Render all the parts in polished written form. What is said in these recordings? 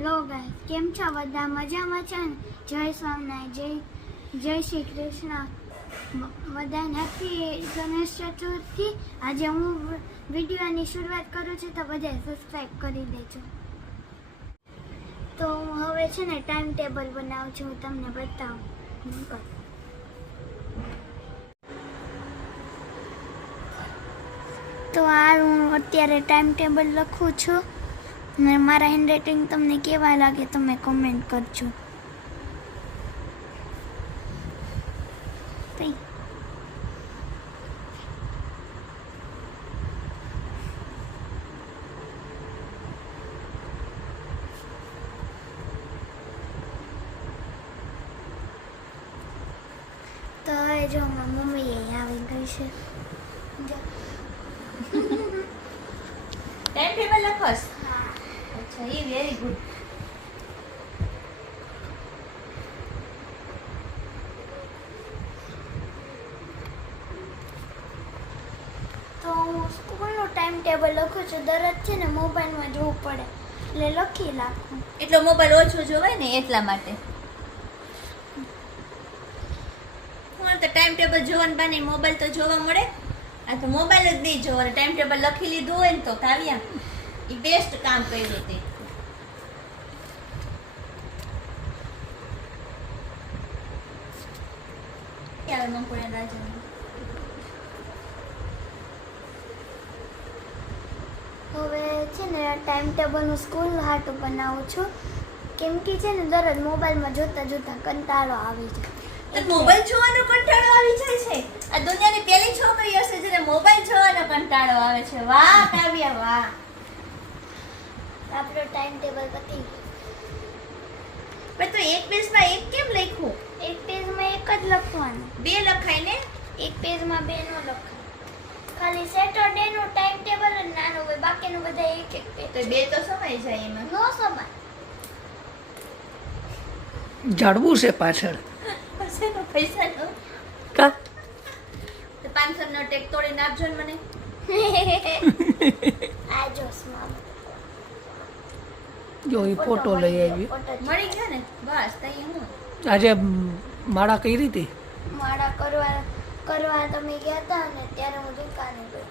Hello guys, કેમ છો બધા? મજામાં છો ને? જય સ્વામિનારાયણ, જય શ્રી કૃષ્ણ. બધાને હેપી ગણેશ ચતુર્થી. આજે હું વિડીયોની શરૂઆત કરું છું તો બધા સબસ્ક્રાઈબ કરી દેજો. તો હું હવે છે ને ટાઈમ ટેબલ બનાવું છું, હું તમને બતાવું. તો આ હું અત્યારે ટાઈમ ટેબલ લખું છું ને મારા હેન્ડરાઇટિંગ તમને કેવા લાગે તમે કમેન્ટ કરજો. તો હવે જો મારી મમ્મી આવી ગઈ છે. ટાઈમ ટેબલ લખોસ? અચ્છા, એ વેરી ગુડ. તો હું સ્કૂલનું ટાઈમ ટેબલ લખું છું. દરરોજ છે ને મોબાઈલમાં જોવું પડે એટલે લખી નાખું. એટલો મોબાઈલ ઓછો જોવાય ને એટલા માટે. હું તો ટાઈમ ટેબલ જોવાનું બાને મોબાઈલ તો જોવા મળે. આ તો મોબાઈલ જ નહીં જોવાનો, ટાઈમ ટેબલ લખી લીધું હોય ને તો કાવ્યા એ બેસ્ટ કામ કર્યું તે. હવે મંગળા રાજા હવે છે ને ટાઈમ ટેબલનું સ્કૂલ હાટું બનાવું છું, કેમ કે છે ને દરરોજ મોબાઈલમાં જોતા જોતા કંટાળો આવી જાય. મોબાઈલ જોવાનો કંટાળો આવી જાય છે? આ દુનિયાની પહેલી છોકરી હશે જેને મોબાઈલ જોવાનો કંટાળો આવે છે. વાહ કાવ્યા, વાહ. આપણો ટાઈમ ટેબલ પતી ગયું. પણ તો એક પેજમાં એક કેમ લખ્યું? એક પેજમાં એક જ લખવાનું. બે લખાય ને? એક પેજમાં બે નો લખાય. ખાલી સેટરડે નું ટાઈમ ટેબલ જ નાનું હોય, બાકીનું બધા એક એક પેજ. તો બે તો સમાઈ જાય એમાં. નો સમાય. જાડવું છે પાછળ પૈસા નો કા તો 500 નો ટેક તોડીને આપજો ને મને. આ જો સ્મામ જો એ ફોટો લઈ આવી. મળી ગયા ને? બસ તઈ હું આજે માળા કઈ રીતે માળા કરવા તમે ગયા હતા ને ત્યારે હું દુકાને ગઈ.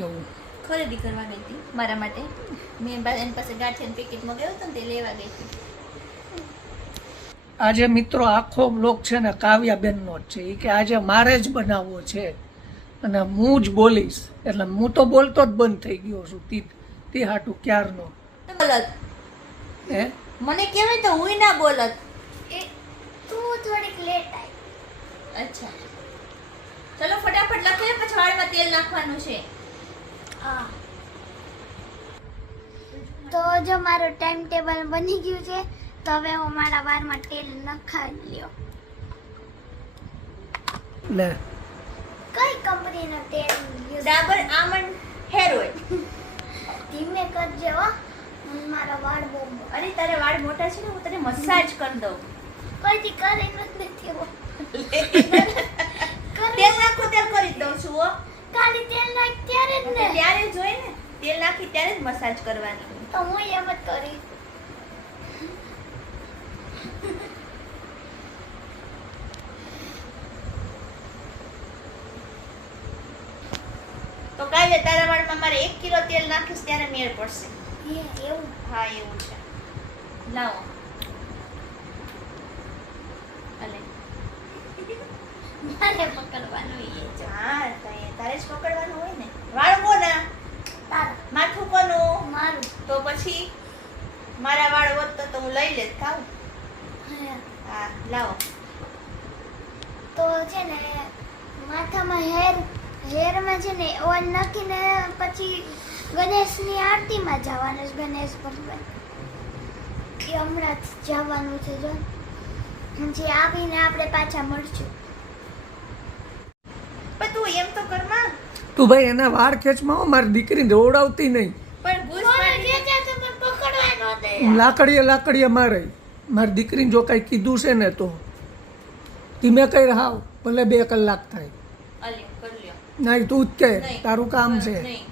એવું ખરીદી કરવા ગઈ હતી મારા માટે. મેં એની પાસે ગાંઠિયાનું પેકેટ મગાવ્યું હતું ને તે લેવા ગઈ હતી. આજે મિત્રો આખો બ્લોગ છે ને કાવ્યાબેનનો જ છે. એ કે આજે મારે જ બનાવવો છે અને હું જ બોલીશ, એટલે હું તો બોલતો જ બંધ થઈ ગયો છું તે હાટું ક્યારનો. બોલત હે મને કહેવાય તો હુંય ના બોલત. એ તું થોડીક લેટ આવી. અચ્છા, ચલો ફટાફટ લખીએ, પછી વાળમાં તેલ નાખવાનું છે. હા, તો જો મારું ટાઈમ ટેબલ બની ગયું છે, તો હવે હું મારા વારમાં તેલ નખાવી લ્યો. લે કઈ કંપનીનો તેલ use? Dabur almond hair oil. ધીમે કરજો હો, મારા વાળ બહુ અરે તારા વાળ મોટા છે ને, હું તને મસાજ કરી દઉં. કોઈથી કરી નથી હો. તેલ નાખું ત્યારે કરી જ દઉં છું હો. ખાલી તેલ નાખ ત્યારે જ ને. ત્યારે જોઈ ને, તેલ નાખી ત્યારે જ મસાજ કરવાની. તો હું એમ જ કરી. તો કાલે તારા વાળમાં મારે 1 કિલો તેલ નાખીશ ત્યારે મેળ પડશે. એવું હા એવું છે. લાવો અલે મારે પકડવાનું એ છે. હા તારે જ પકડવાનું હોય ને. વાળ કોના? તારા માથું કોનું? મારું. તો પછી મારા વાળ હોત તો હું લઈ લેત. ખાવ? હા લાવો. તો છે ને માથામાં હેરમાં છે ને ઓઇલ નાખીને પછી ગણેશની આરતીમાં જવાનું છે. ગણેશ ભગવાન એ હમણાં જ જવાનું છે. જો પછી આવીને આપણે પાછા મળશું. પણ તું એમ તો કરમાં. તું ભાઈ એના વાળ ખેંચમાં હો, મારી દીકરીને રોવડાવતી નહીં. પણ ભૂસ લાકડીએ મારે મારી દીકરીને જો કાંઈ કીધું છે ને તો ધીમે કઈ રાવ, ભલે 2 કલાક થાય. અલ્યો કર લ્યો. નહીં તું જ કે નહીં. તારું કામ છે. નહીં.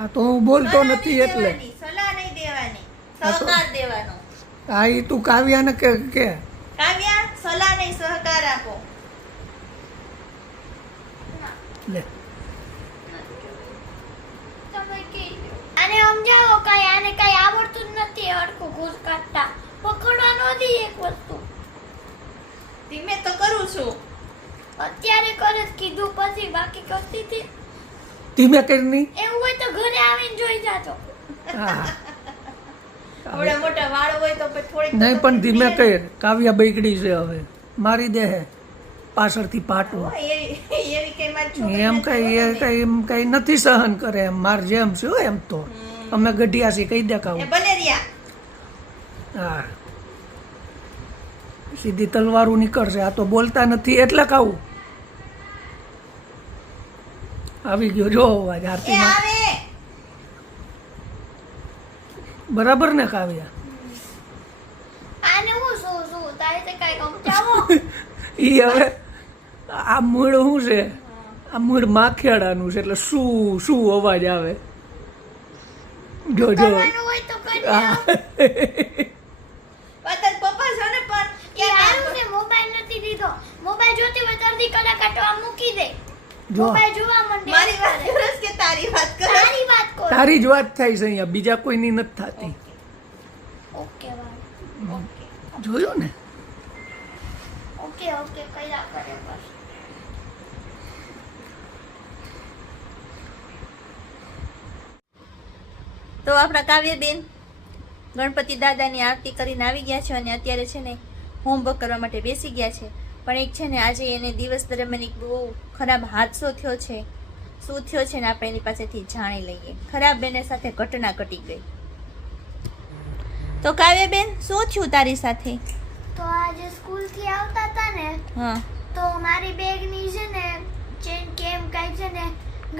આ તો હું બોલતો નથી એટલે સલાહ નહીં દેવાની, હા તો- સહકાર દેવાનો. હા એ તું કાવ્યાને કે કાવ્યા સલાહ નહીં સહકાર આપો. લે તમે કીધું. આને સમજાવો કાંઈ આને કાંઈ આવડતું જ નથી હરખું ઘૂસ કાઢતા પકડવા નો દી એક વસ્તુ ધીમે તો કરું છું. અત્યારે કરે જ કીધું પછી બાકી કરતી હતી ધીમે કરીને એવું હોય તો ઘરે આવીને જોઈ જાજો. હા આવડા મોટા વાળ હોય તો પછી થોડીક નહીં પણ ધીમે કર કાવ્યા બગડી છે હવે મારી દે પાછળથી પાટું એવી કઈ મારી છોકરી એમ કઈ એમ કઈ નથી સહન કરે એમ માર જેમ છે હો એમ તો અમે ગઢિયા છીએ કઈ એ દેખાવું ભલે રહ્યા. હા સીધી તલવારું નીકળશે આ તો બોલતા નથી એટલે કાવું આવી ગયો જો અવાજ એ આરતીમાં આવે. બરાબર ને કાવ્યા આને હું શું તારે તે કાંઈ સમજાવો. ઈ હવે આ મૂળ શું છે આ મૂળ માખેડાનું છે એટલે શું શું અવાજ આવે જો જો કરવાનું હોય તો કરી હા. આવો. પતંગ પપ્પા છો ને પણ એ હારું છે મોબાઈલ નથી દીધો મોબાઈલ જોતી હોય તો અડધી કલાક આટવા મૂકી દે જો મોબાઈલ જોવા માંડે મારી વાત કરસ કે તારી વાત કરસ? તારી વાત કરો તારી જ વાત થાય છે અહીંયા બીજા કોઈની નથી થતી ઓકે વાહ ઓકે જોયું ને ઓકે ઓકે કયા કરે બસ તો આપણા કાવ્યબેન ગણપતિ દાદાની આરતી કરીને આવી ગયા છે અને અત્યારે છે ને હોમવર્ક કરવા માટે બેસી ગયા છે. પણ એક છે ને આજે એને દિવસ દરમિયાન એક બહુ ખરાબ હાદસો થયો છે. શું થયો છે ને આપણે એની પાસેથી જાણી લઈએ. ખરાબ બેને સાથે ઘટના ઘટી ગઈ. તો કાવ્યબેન શું થયું તારી સાથે? તો આજે સ્કૂલ થી આવતા હતા ને હા તો મારી બેગ ની છે ને ચેન કેમ કાઈ છે ને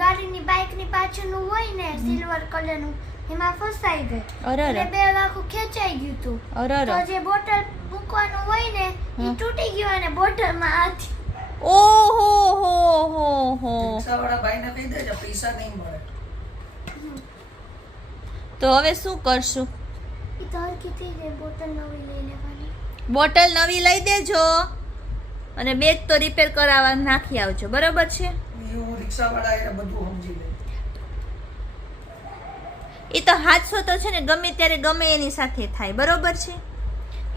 ગાડીની બાઇક ની પાછળનું હોય ને સિલ્વર કલર નું એમાં ફસાઈ ગઈ અરે અને અરે બેગ આખું ખેંચાઈ ગયું હતું અરે તો અરે જે બોટલ મૂકવાનું હોય ને એ તૂટી ગયું અને બોટલ માં હાથ ઓહો હો હો હો રિક્ષાવાળા ભાઈને કહી દેજે પૈસા નહીં મળે તો હવે શું કરશું? એ તો હરખી ગઈ બોટલ નવી લઈ લેવાની બોટલ નવી લઈ દેજો અને બેગ તો રિપેર કરાવવા નાખી આવજો. બરોબર છે? એવું રિક્ષાવાળા એને બધું સમજી લે એ તો હાદસો તો છે ને ગમે ત્યારે ગમે એની સાથે થાય. બરોબર છે?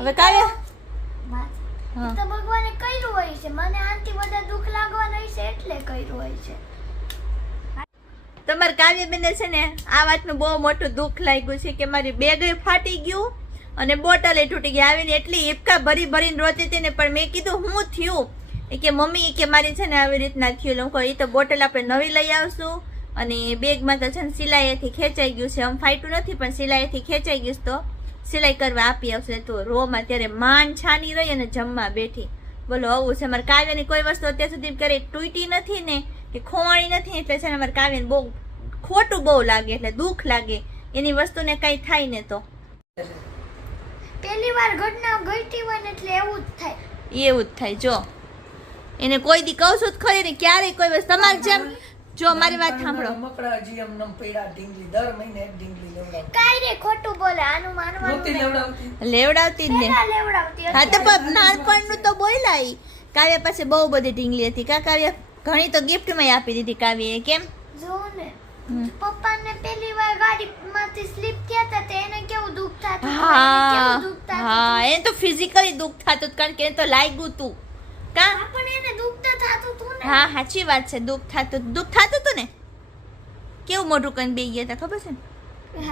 હવે કાવ્ય વાત હા. એ તો ભગવાને કર્યું હોય છે મને આનથી વધારે દુઃખ લાગવાનું હોય છે એટલે કર્યું હોય છે તમારા કાવ્યબેનને છે ને આ વાતનું બહુ મોટું દુઃખ લાગ્યું છે કે મારી બેગ ફાટી ગયું અને બોટલે તૂટી ગઈ. આવીને એટલી હિપકા ભરી ભરીને રોતી હતી ને પણ મેં કીધું હું થયું એ કે મમ્મી કે મારી છે ને આવી રીતના થયું. હું કહું એ તો બોટલ આપણે નવી લઈ આવશું અને બેગમાં તો છે ને સિલાઈથી ખેંચાઈ ગયું છે. આમ ફાટ્યું નથી પણ સિલાઈથી ખેંચાઈ ગયું છે તો સિલાઈ કરવા આપી આવશે. તો રોમાં ત્યારે માન છાની રહી અને જમવા બેઠી. બોલો આવું છે અમારે કાવ્યની કોઈ વસ્તુ અત્યાર સુધી ક્યારેય તૂટી નથી ને કે ખોવાણી નથી એટલે છે ને અમારે કાવ્યને બહુ ખોટું બહુ લાગે એટલે દુઃખ લાગે એની વસ્તુને કઈ થાય ને તો પહેલી વાર ઘટના ઘટી હોય ને એટલે એવું જ થાય એવું જ થાય. જો એને કોઈ દી કહું છું જ ખરી ને ક્યારેય કોઈ વસ્તુ તમારે જેમ જો મારી વાત સાંભળો રમકડા હજી એમ નમ પડ્યા ઢીંગલી દર મહિને એક ઢીંગલી લેવડાવતી કાઈ રે ખોટું બોલે આનું માનવાનું નહોતી નહીં. લેવડાવતી લેવડાવતી જ ને. પહેલા લેવડાવતી હા તો અત્યારે પણ નાનપણનું તો બોલ્યા ઈ. કાવ્ય પાસે બહુ બધી ઢીંગલી હતી. કા કાવ્ય ઘણી તો ગિફ્ટમાં આપી દીધી કાવ્યએ. કેમ? જો ને પપ્પાને પહેલી વાર ગાડીમાંથી સ્લીપ થયા હતા તો એને કેવું દુઃખ થતું હતું, એને હા કેવું દુઃખ થતું હા હતું. એને તો ફિઝિકલી દુઃખ થતું હતું કારણ કે એને તો લાગ્યું તું. કા હા, પણ એને દુઃખ તો થતું હતું ને હા સાચી વાત છે. દુઃખ થતું હતું ને. કેવું મોઢું કઈ બે ગયા હતા ખબર છે ને?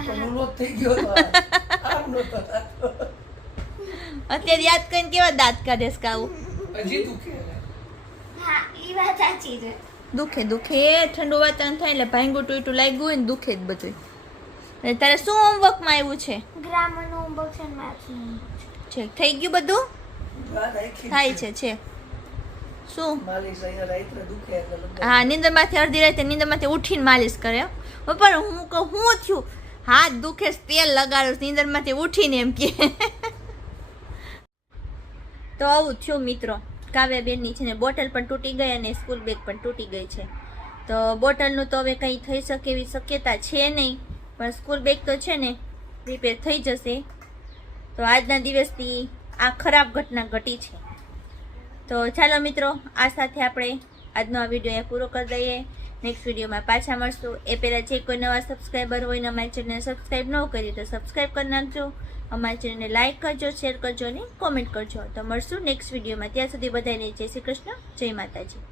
તો લૂલો જ થઈ ગયો તો આમ નહોતો થતો. અત્યારે યાદ કરીને કેવા દાંત કાઢેસ કાવું. હજી દુખે હા ઈ વાત સાચી છે દુખે ઠંડુ વાતાવરણ થાય એટલે ભાંગું ટૂટું લાગ્યું હોય ને દુખે જ બધું. અને તારે શું હોમવર્કમાં આવ્યું છે? ગ્રામરનું હોમવર્ક છે મેથ્સનું છે થઈ ગયું બધું? થાય છે શું? માલિશ અહીંયા રાત્રે દુખે એટલે લગભગ હા નીંદરમાંથી અડધી રાતે નીંદરમાંથી ઉઠીને માલિશ કરે હો. પણ હું કહું હું થયું હાથ દુખે છે, તેલ લગાડું છું, નીંદરમાંથી ઉઠીને એમ કે તો આવું થયું મિત્રો. કાવ્યાબેનની છે ને બોટલ પણ તૂટી ગઈ અને સ્કૂલ બેગ પણ તૂટી ગઈ છે. તો બોટલનું તો હવે કંઈ થઈ શકે એવી શક્યતા છે નહીં પણ સ્કૂલ બેગ તો છે ને રિપેર થઈ જશે. તો આજના દિવસની આ ખરાબ ઘટના ઘટી છે. તો ચાલો મિત્રો, આ સાથે આપણે આજનો આ વિડીયો અહીંયા પૂરો કરી દઈએ. નેક્સ્ટ વિડીયોમાં પાછા મળશું. એ પહેલાં જે કોઈ નવા સબસ્ક્રાઈબર હોય ને અમારી ચેનલને સબસ્ક્રાઈબ ન કરી તો સબસ્ક્રાઈબ કરી નાખજો. અમારી ચેનલને લાઇક કરજો, શેર કરજો અને કોમેન્ટ કરજો. તો મળશું નેક્સ્ટ વિડીયોમાં. ત્યાં સુધી બધાને જય શ્રી કૃષ્ણ, જય માતાજી.